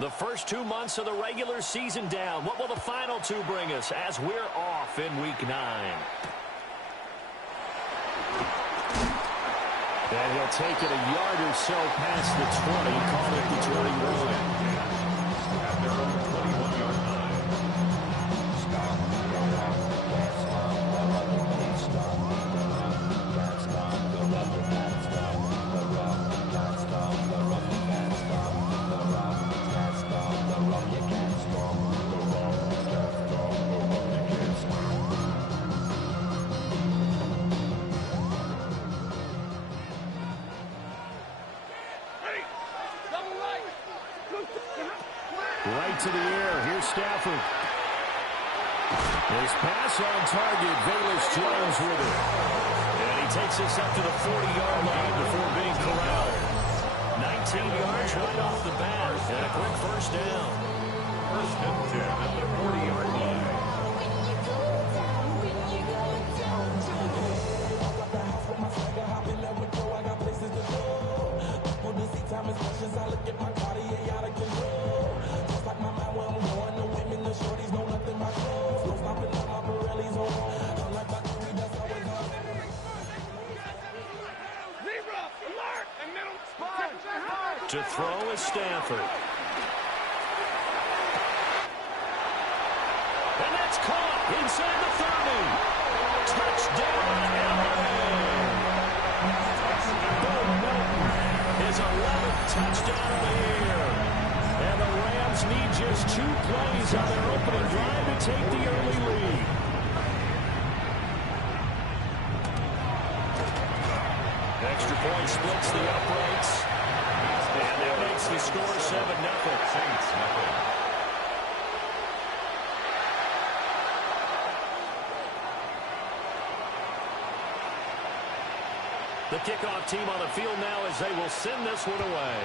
The first 2 months of the regular season down. What will the final two bring us as we're off in Week 9? And he'll take it a yard or so past the 20, call it the 21. At their own 21-yard line. Right to the air. Here's Stafford. His pass on target. Velus-Jones with it. And he takes us up to the 40-yard line before being corralled. 19 yards right off the bat. And a quick first down. First and 10 at the 40-yard line. To throw is Stafford. And that's caught inside the 30. Touchdown, LA. Bo Melton, his 11th touchdown of the year. And the Rams need just 2 plays on their opening drive to take the early lead. Extra point splits the uprights. And that makes the score 7-0. The kickoff team on the field now as they will send this one away.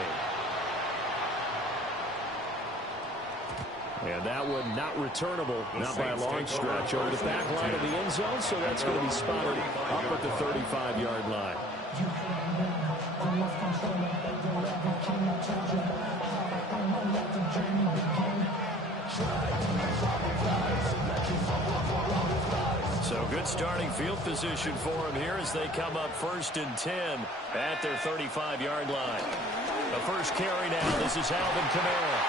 And that one not returnable, not by a long stretch, over the back line of the end zone, so that's going to be spotted up at the 35-yard line. So good starting field position for him here as they come up 1st and 10 at their 35-yard line. The first carry now. This is Alvin Kamara.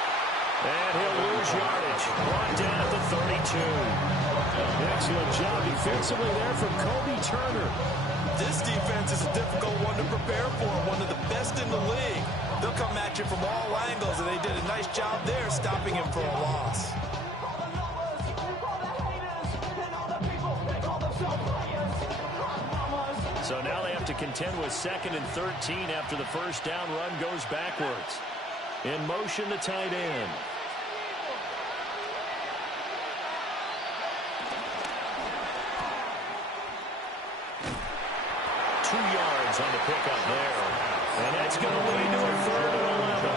And he'll lose yardage. Brought down at the 32. Excellent job defensively there from Kobe Turner. This defense is a difficult one to prepare for, one of the best in the league. They'll come at you from all angles, and they did a nice job there stopping him for a loss. So now they have to contend with 2nd and 13 after the first down run goes backwards. In motion, the tight end. On the pickup there. And that's going to lead to a 3rd and 11.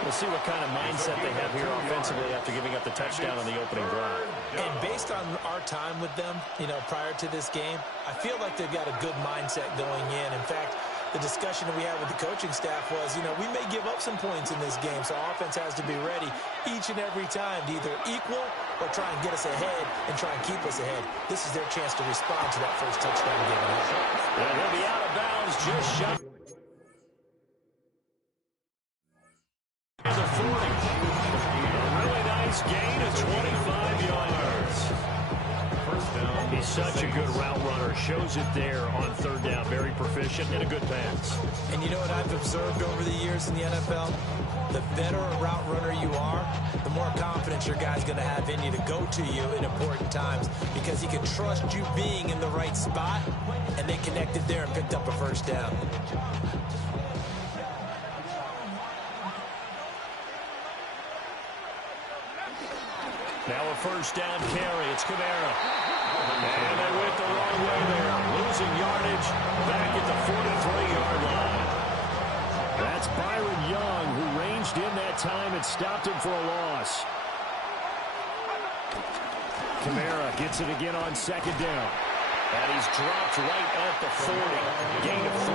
We'll see what kind of mindset they have here offensively after giving up the touchdown on the opening drive. And based on our time with them, prior to this game, I feel like they've got a good mindset going in. In fact, the discussion that we had with the coaching staff was, we may give up some points in this game, so our offense has to be ready each and every time to either equal or try and get us ahead and try and keep us ahead. This is their chance to respond to that first touchdown given up. And he'll be out of bounds just shut. The 40. A really nice gain of 25 yards. First down. He's such a good route runner. Shows it there on 3rd down. Very proficient and a good pass. And you know what I've observed over the years in the NFL? The better a route runner you are, the more confidence your guy's going to have in you to go to you in important times because he can trust you being in the right spot, and they connected there and picked up a first down. Now a first down carry. It's Kamara. And they went the wrong way there. Losing yardage back at the 43-yard line. That's Byron Young, who ranged in that time and stopped him for a loss. Kamara gets it again on 2nd down. And he's dropped right at the 40. Gain of 3.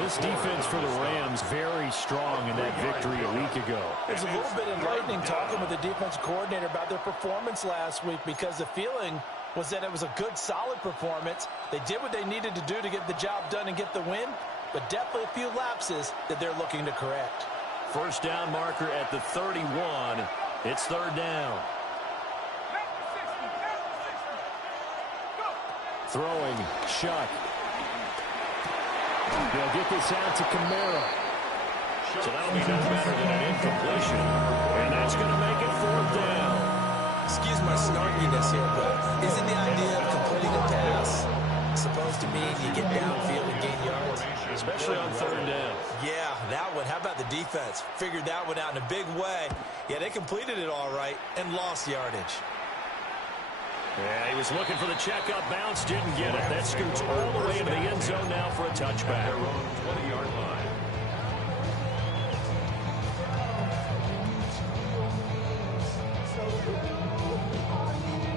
This defense for the Rams very strong in that victory a week ago. It was a little bit enlightening talking with the defensive coordinator about their performance last week because the feeling was that it was a good, solid performance. They did what they needed to do to get the job done and get the win, but definitely a few lapses that they're looking to correct. First down marker at the 31. It's third down. Throwing, Shuck. They'll get this out to Kamara. So that'll be no better than an incompletion. And that's going to make it fourth down. Excuse my snarkiness here, but isn't the idea of completing a pass supposed to mean you get downfield and gain yards? Especially on third down. Yeah, that one. How about the defense? Figured that one out in a big way. Yeah, they completed it all right and lost yardage. Yeah, he was looking for the checkup bounce, didn't get it. That scoots all the way into the end zone now for a touchback. Their own 20-yard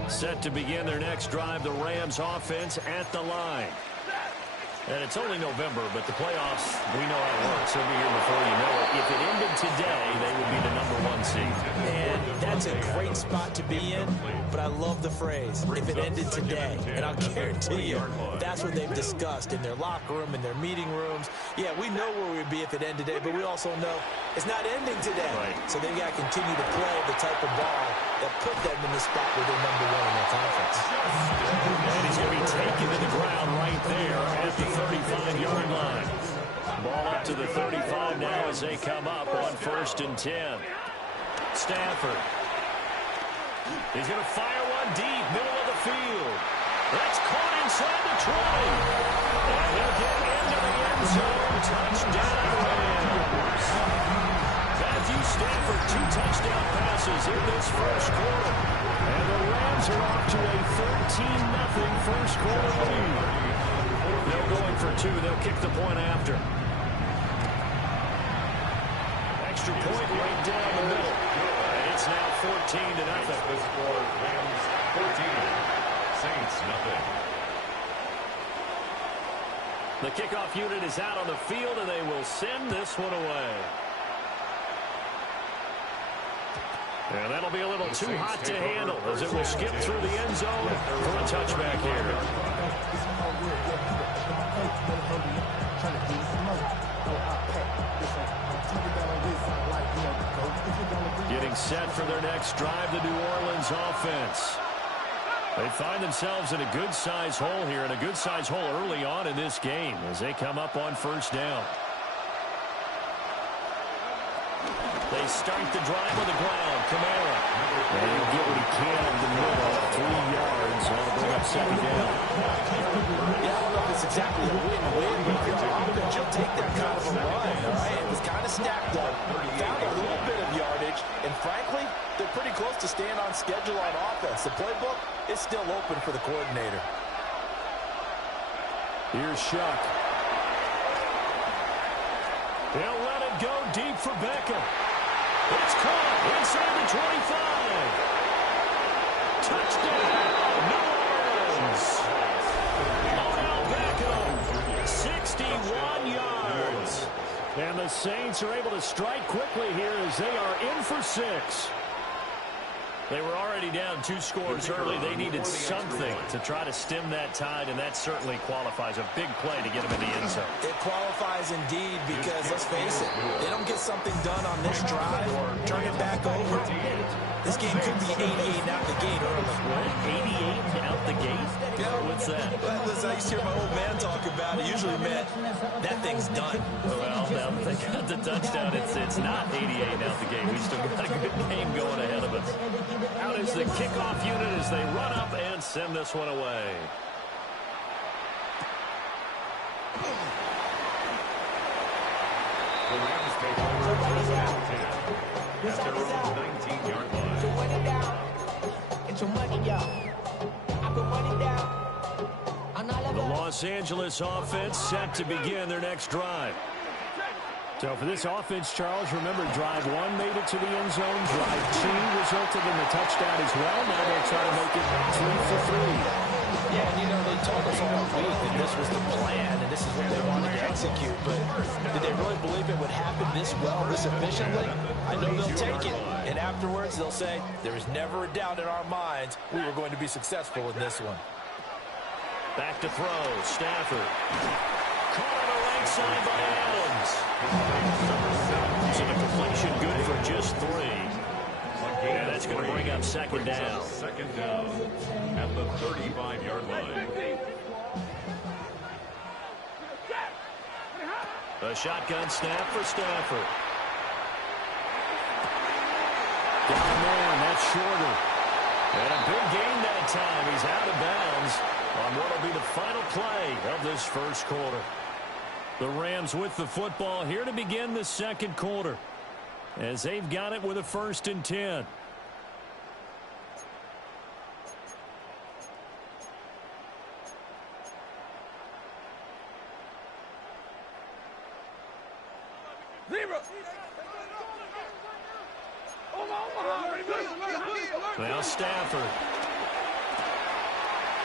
line. Set to begin their next drive, the Rams offense at the line. And it's only November, but the playoffs, we know how it works. It'll be here before you know it. If it ended today, they would be the #1 seed. And that's a great spot to be in, but I love the phrase, if it ended today. And I'll guarantee you, that's what they've discussed in their locker room, in their meeting rooms. Yeah, we know where we'd be if it ended today, but we also know it's not ending today. Right. So they've got to continue to play the type of ball that put them in the spot where they're #1 in their conference. And he's going to be taken to the ground right there at the 35-yard line. Ball up to the 35 now as they come up on 1st and 10. Stafford. He's going to fire one deep, middle of the field. That's caught inside the 20. And he'll get into the end zone. Touchdown, Rams. Matthew Stafford, 2 touchdown passes in this first quarter. And the Rams are off to a 13-0 first quarter lead. They're going for 2. They'll kick the point after. Extra point right down the middle. And it's now 14-0. The score, Rams 14, Saints 0. The kickoff unit is out on the field, and they will send this one away. And that'll be a little too hot to handle as it will skip through the end zone for a touchback here. Getting set for their next drive, the New Orleans offense. They find themselves in a good-sized hole here, and a good-sized hole early on in this game as they come up on 1st down. They start the drive on the ground. Kamara. And he'll get what he can in the middle. 3 yards. That'll bring up 2nd down. Yeah, I don't know if it's exactly a win-win, but if you're offense, you'll take that kind of a run, all right? It was kind of stacked up. Found a little bit of yardage, and frankly, they're pretty close to staying on schedule on offense. The playbook is still open for the coordinator. Here's Shuck. They'll let it go deep for Beckham. It's caught inside the 25. Touchdown, New Orleans. Odell Beckham, 61 yards. And the Saints are able to strike quickly here as they are in for 6. They were already down 2 scores early. They needed something to try to stem that tide, and that certainly qualifies. A big play to get them in the end zone. It qualifies indeed because, let's face it, they don't get something done on this drive, turn it back over. This game could be 88 out the gate early. What? 88 out the gate? Yeah. What's that? Well, listen, I used to hear my old man talk about it. Usually meant that thing's done. Well, now that they got the touchdown, it's not 88 out the gate. We still got a good game going ahead of us. Out is the kickoff unit as they run up and send this one away. The Rams take over at their own 19-yard line. The Los Angeles offense set to begin their next drive. So for this offense, Charles, remember drive 1 made it to the end zone. Drive 2 resulted in the touchdown as well. Now they'll try to make it 3 for 3. Yeah, and you know, they told us all week that this was the plan and this is what they wanted to execute, but did they really believe it would happen this well, this efficiently? I know they'll take it, and afterwards they'll say, there is never a doubt in our minds we were going to be successful in this one. Back to throw, Stafford. Caught on the right side by Adams. So the completion good for just 3. And that's going to bring up second down. Second down at the 35-yard line. A shotgun snap for Stafford. Down there, and that's shorter. And a big gain that time. He's out of bounds on what will be the final play of this first quarter. The Rams with the football here to begin the second quarter, as they've got it with a 1st and 10. Now Stafford.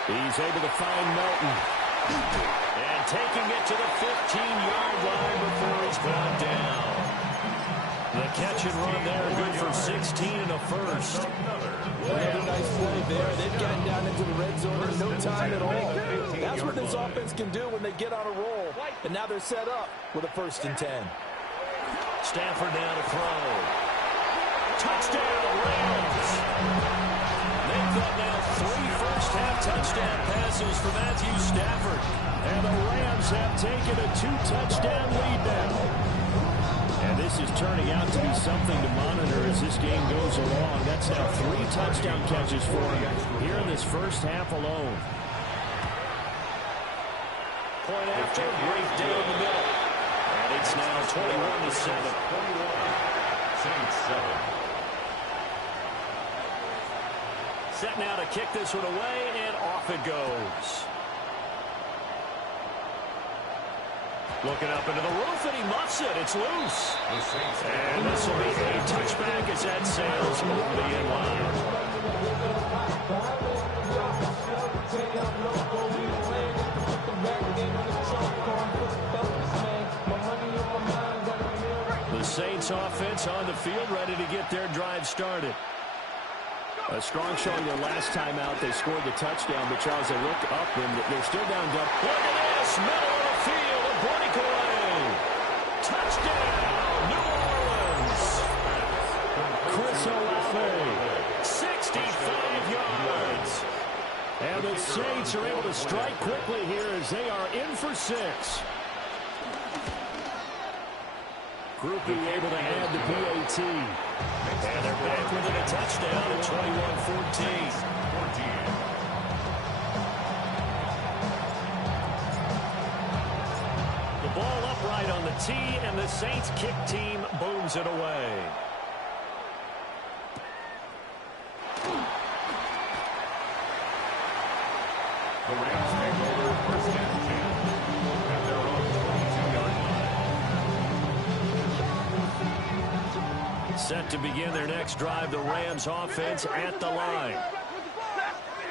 He's able to find Melton. And taking it to the 15-yard line before he's brought down. The catch and run there, good for 16 and a first. Another nice play there. They've gotten down into the red zone in no time at all. That's what this offense can do when they get on a roll. And now they're set up with a 1st and 10. Stafford now to throw. Touchdown, Rams. They've got now 3 first-half touchdown passes for Matthew Stafford. And the Rams have taken a 2-touchdown lead now. And this is turning out to be something to monitor as this game goes along. That's now 3 touchdown catches for him here in this first half alone. Point after, right down the middle. And it's now 21-7. 21-7. Set now to kick this one away, and off it goes. Looking up into the roof, and he muffs it. It's loose. And this will be a touchback as that sails over the end line. The Saints offense on the field, ready to get their drive started. A strong showing their last time out. They scored the touchdown, but Charles, they looked up, and they're still down. Look at this, middle of the field, a breakaway. Touchdown, New Orleans. Chris Olave, 65 yards. And the Saints are able to strike quickly here as they are in for 6. Group being able to add the PAT. And they're back within a touchdown at 21-14. The ball upright on the tee, and the Saints kick team booms it away. The Rams take over 1st and 10 at their own 22-yard line. Set to begin their next drive, the Rams offense at the line.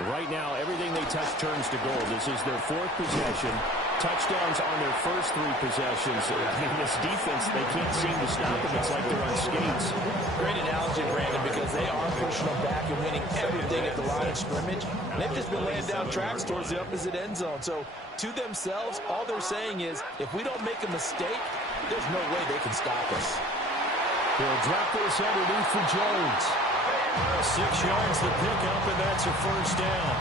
Right now, everything they touch turns to gold. This is their 4th possession. Touchdowns on their first 3 possessions. In this defense, they can't seem to stop them. It's like they're on skates. Great analogy, Brandon, because they are pushing them back and winning everything at the line of scrimmage. They've just been laying down tracks towards the opposite end zone. So, to themselves, all they're saying is, if we don't make a mistake, there's no way they can stop us. They'll drop this underneath for Jones. 6 yards to pick up, and that's a first down.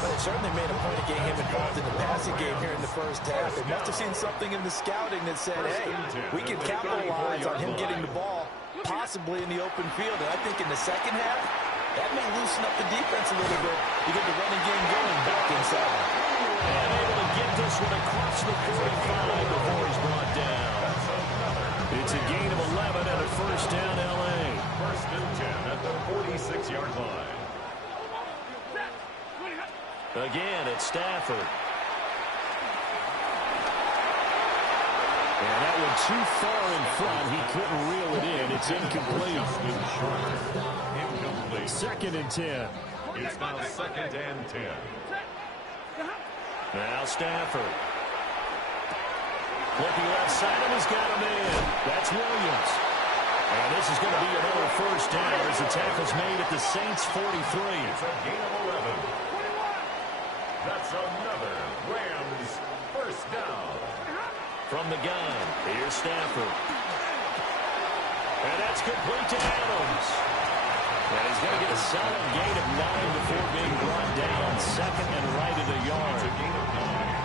But it certainly made a point of getting him involved in the passing game here in the first half. They must have seen something in the scouting that said, hey, we can capitalize on him getting the ball, possibly in the open field. And I think in the second half, that may loosen up the defense a little bit to get the running game going back inside. And able to get this one across the 45 before he's brought down. It's a gain of 11 and a first down, L.A. 1st and 10 at the 46-yard line. Again, it's Stafford. And that one too far in front. He couldn't reel it in. It's incomplete. Incomplete. 2nd and 10. It's now 2nd and 10. Now Stafford. Looking left side, and he's got him in. That's Williams. And this is going to be another first down as the tackle's made at the Saints' 43. It's a gain of 11. That's another Rams first down. From the gun, here's Stafford. And that's complete to Adams. And he's going to get a solid gain of 9 before being brought down. Second and right at the yard. It's a gain of 9.